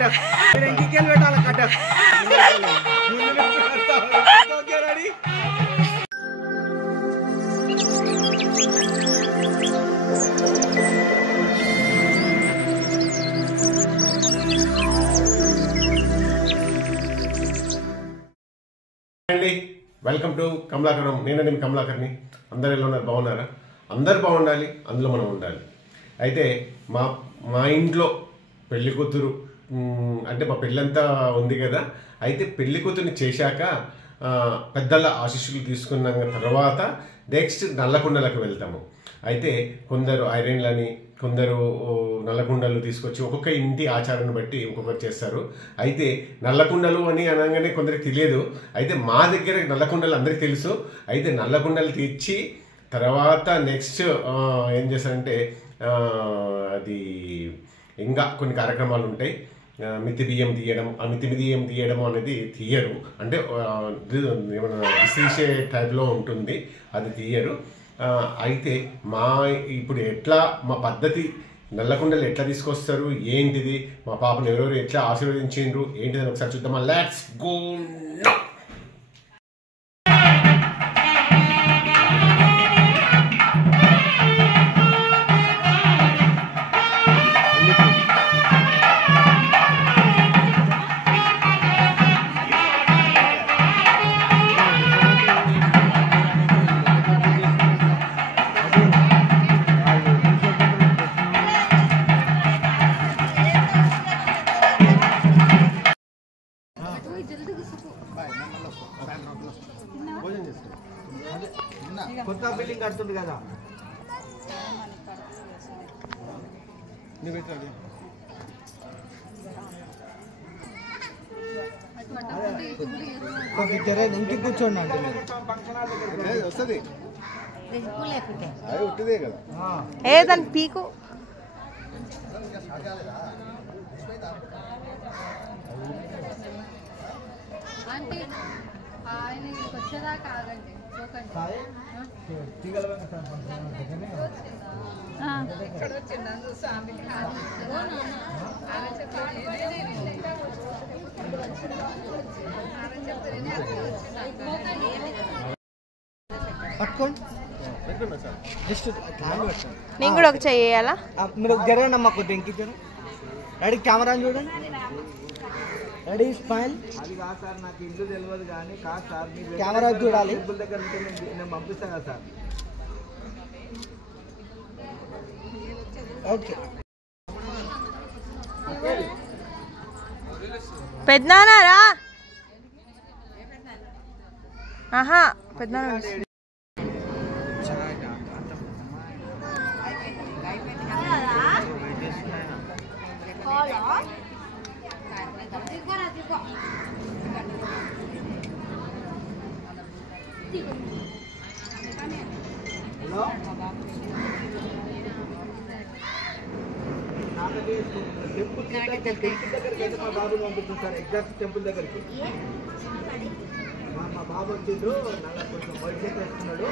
కట్ట ఇంటికెళ్ళి పెట్టాలి కట్ట రెడీ అండి. Welcome to Kamalakaram. నేనండి మీ కమలాకర్ని. అందరు ఎలా ఉన్నారు? బాగున్నారా? అందరు బాగుండాలి, అందులో మనం ఉండాలి. అయితే మా ఇంట్లో పెళ్లి కూతురు అంటే మా పెళ్ళంతా ఉంది కదా. అయితే పెళ్లి కూతురుని చేశాక పెద్దల ఆశీస్సులు తీసుకున్న తర్వాత నెక్స్ట్ నల్లకుండలకు వెళ్తాము. అయితే కొందరు ఐరన్లని, కొందరు నల్లకుండలు తీసుకొచ్చి ఒక్కొక్క ఇంటి ఆచారాన్ని బట్టి ఒక్కొక్కరు చేస్తారు. అయితే నల్లకుండలు అని అనగానే కొందరికి తెలియదు. అయితే మా దగ్గర నల్లకుండలు అందరికీ తెలుసు. అయితే నల్లకుండలు తెచ్చి తర్వాత నెక్స్ట్ ఏం చేస్తారంటే అది ఇంకా కొన్ని కార్యక్రమాలు ఉంటాయి. మితి బియ్యం తీయడం, ఆ మితి బియ్యం తీయడం అనేది తీయరు, అంటే ఏమన్నా విశేష టైప్లో ఉంటుంది, అది తీయరు. అయితే ఇప్పుడు ఎట్లా మా పద్ధతి నల్లకుండలు ఎట్లా తీసుకొస్తారు, ఏంటిది, మా పాపను ఎవరెవరు ఎట్లా ఆశీర్వదించిండ్రు ఏంటిదని ఒకసారి చూద్దామా. Let's go. కొత్త బిల్డింగ్ కడుతుంది కదా. ఇంటికి కూర్చోండి అంటే వస్తుంది కదా. ఏదని పీకు అంటే ఆయన వచ్చేదాకా ఆగండి. నేను కూడా ఒక చెయ్యాలా? మీరు జరగండి అమ్మా, కొద్దిగా ఇంకి రెడీ. కెమెరా చూడండి. Ready, smile. అది కాదు సార్, నాకు ఇల్లు తెలియదు కానీ కాదు సార్, మీరు కెమెరా చూడాలి. టెంపుల్ దగ్గర ఉంటే నేను పంపిస్తాను కదా సార్. ఓకే. పెద్దనారా? ఆహా, పెద్దనాన్న మా బాబుని పంపిస్తుంది సార్, ఎగ్జాక్ట్ టెంపుల్ దగ్గరికి. మా బాబు వచ్చిండు, నల్ల కొంచెం వైట్ షర్ట్ వేసుకున్నాడు,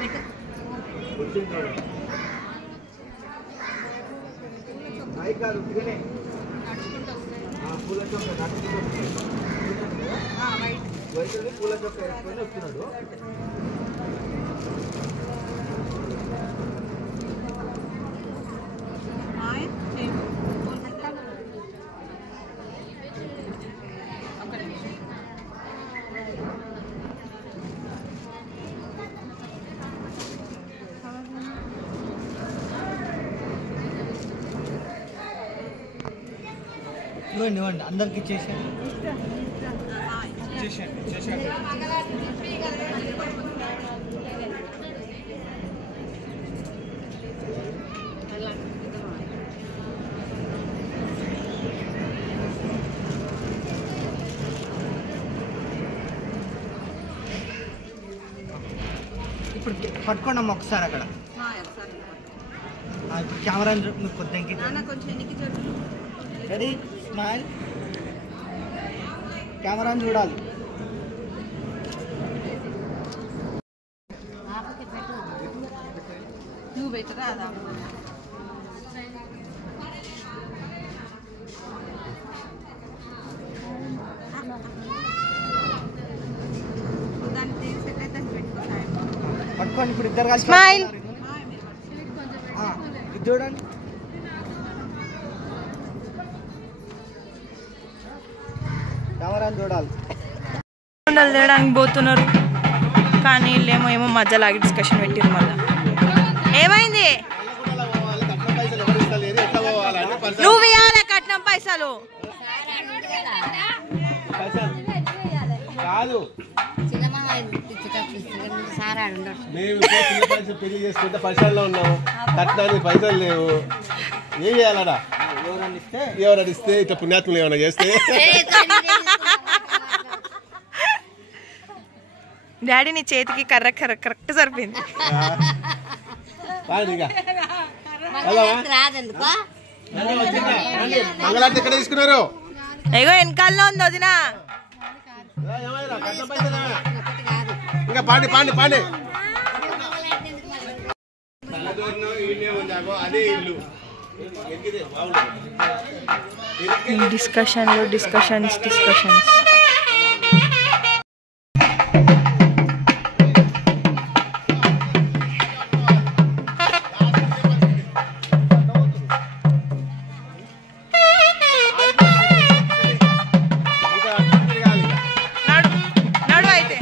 వచ్చిండు. బైక్ కాదు, ఉట్టిగానే పూల చొక్క నడుచుకుంటూ వైట్ పూల చొక్క వేసుకొని వస్తున్నాడు. ఇవ్వండి ఇవ్వండి, అందరికి ఇచ్చేసాను. ఇప్పుడు పట్టుకోండి అమ్మ ఒకసారి అక్కడ. కెమెరా కొద్దిగా రెడీ, స్మైల్. కెమెరాని చూడాలి. నువ్వు పెట్టరా అదా? పట్టుకోండి ఇప్పుడు ఇద్దరు కలిసి స్మైల్. ఇది చూడండి. కెమెరాని చూడాలి. ఉండలు తేయడానికి పోతున్నారు కానీ వీళ్ళేమో ఏమో మధ్యలో ఆగి డిస్కషన్ పెట్టిరు. మళ్ళీ ఏమైంది? నువ్వు ఇవ్వాలి కట్నం పైసలు. కాదు మేము పెళ్లి చేసుకుంటే పైసల్లో ఉన్నాము, కట్నానికి పైసలు లేవు. ఏం చేయాలడా? ఎవరైనా ఇస్తే ఇట్లా పుణ్యాత్ములు ఏమైనా చేస్తే. డాడీ నీ చేతికి కర్ర కరెక్ట్ సరిపోయింది. మంగళారతి ఎక్కడ తీసుకున్నారు? ఏగో వెనకాలలో ఉంది వదినా. ఇంకా పాండి పాండి పాండి. అదే ఇల్లు డిస్కషన్స్. నడు అయితే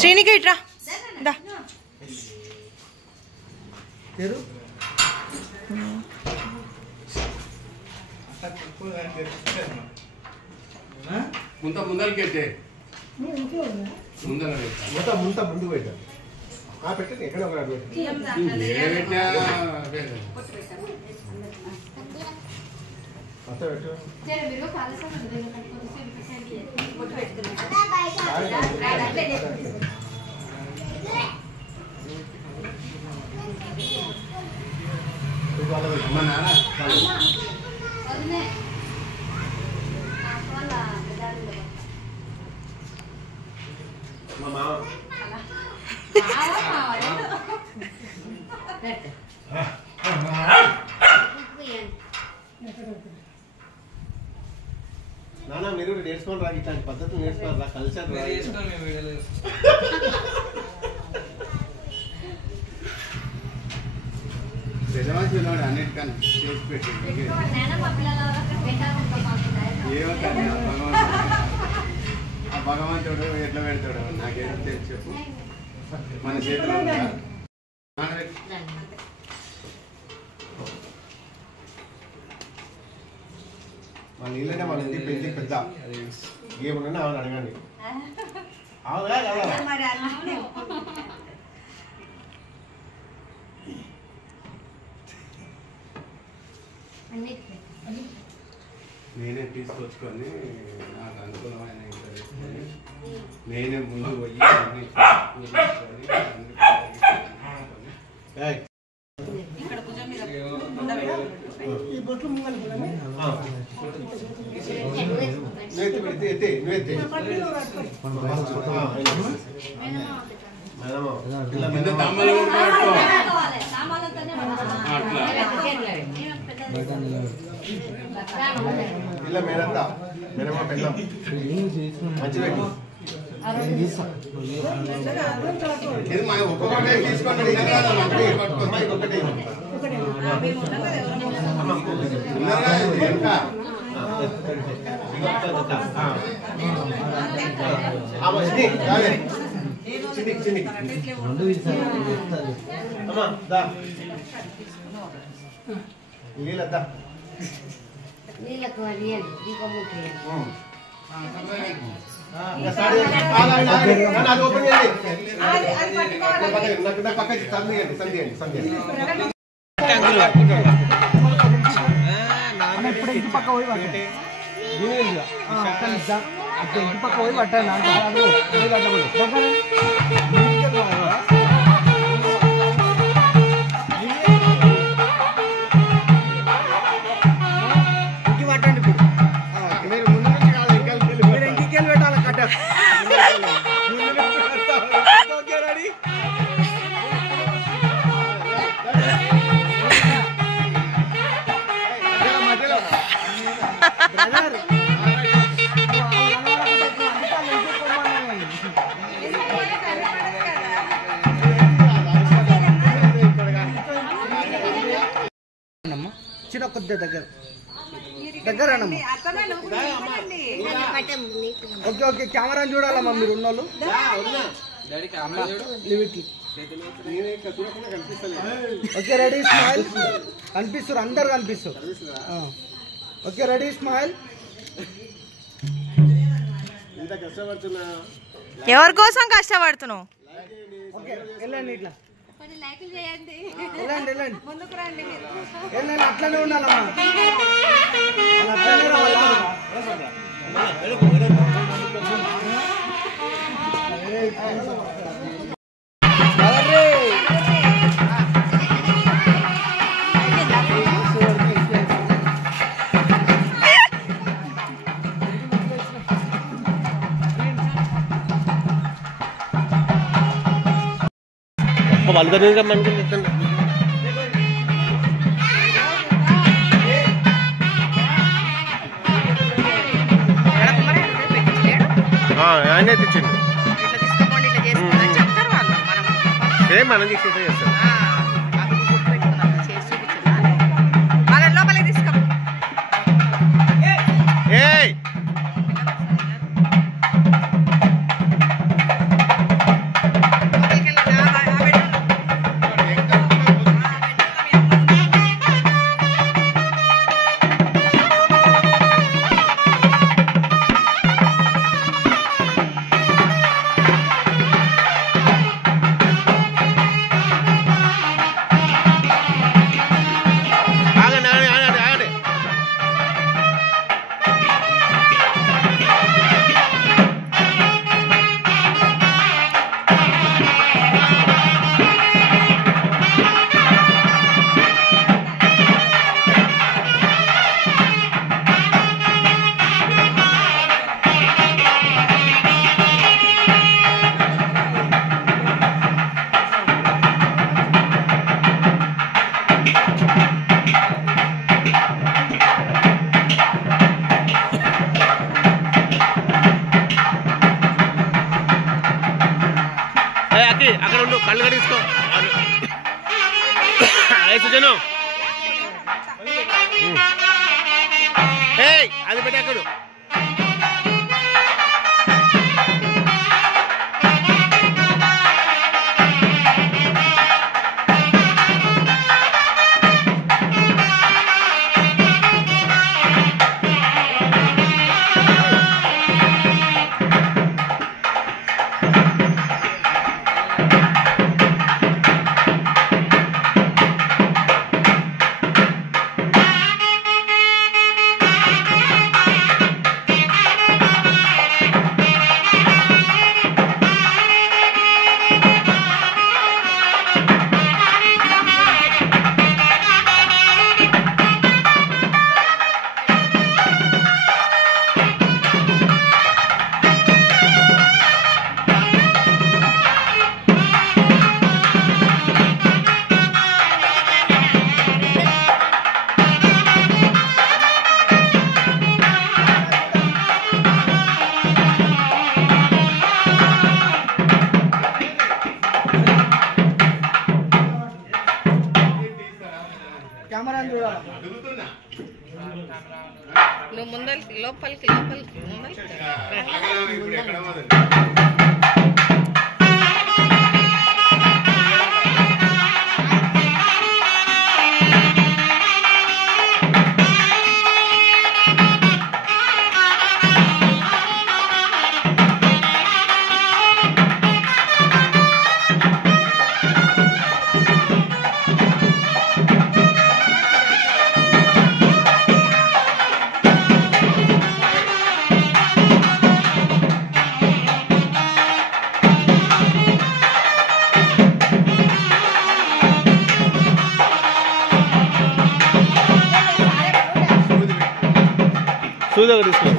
శ్రీనికి ఇట్రా. ముందరికెట్టే ముందు పెట్టా పెట్టండి. ఎక్కడ ఒక నానా మీరు నేర్చుకొని రా, ఇట్లాంటి పద్ధతులు నేర్చుకోవాలి రా, కల్చర్ పెద్దవాళ్ళు అన్నిటికన్నా చేసి పెట్టి ఆ భగవంతుడు ఎట్లా పెడతాడు నాకేదో తెలిసి చెప్పు. మన చేతిలో మన ఇళ్ళనే మన ఇంటికి పెళ్లి పెద్ద ఏమున్నా ఆమెను అడగండి. నేనే తీసుకొచ్చుకొని నాకు అనుకూలమైన ఇంట్లో తీసుకొని నేనే ముందు పోయి అన్ని ఇలా మేనంతా మేనమ్మ పెళ్ళం మంచిగా ఇది మా ఒక్కొక్కటే తీసుకోండి. ఒక్కటే అమ్మా దా లీలద్దా నీళ్ళకు అడియండి దీపం ముట్టేయండి అది ఓపెన్ చేయండి నాకు పక్కకి సంధియండి ఇప్పుడు ఇంటి పక్క పోయి పట్టే ఇంటి పక్క పోయి పట్టాను ఇంటి పట్టండి ఇప్పుడు మీరు ముందు నుంచి కాదు మీరు ఇంటికి వెళ్ళి పెట్టాలి కట్ట ఓకే రెడీ చిన్న కొద్ది దగ్గర ఓకే ఓకే కెమెరా చూడాలమ్మా మీరు ఉన్నోళ్ళు ఓకే రెడీ స్మైల్ కనిపిస్తారు అందరు కనిపిస్తారు ఓకే రెడీ స్మైల్ ఎవరి కోసం కష్టపడుతున్నావు? ఓకే వెళ్ళండి ఇట్లా లైకులు చేయండి వెళ్ళండి వెళ్ళండి ముందుకు రండి మీరు వెళ్ళండి అట్లనే ఉండాలమ్మా అట్లనే రావాలమ్మా వాళ్ళు అనుకుంటుంది ఆయనే తెచ్చిండు సేమ్ మనం చేసేదే చేస్తాం ఏయ్ అక్కడ ఉండు కళ్ళు కడిసుకో సుజను అది పెట్టి అక్కడ కెమెరా చూడాలి నువ్వు ముందరికి లోపలికి సూది ఒకటి తీసుకో.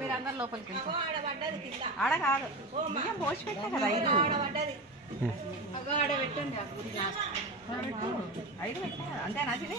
మీరందరూ లోపలికి ఆడ కాదు బియ్యం పోసి పెట్టా కదా 5 పెట్టండి 5 పెట్టా అంతేనా చిలి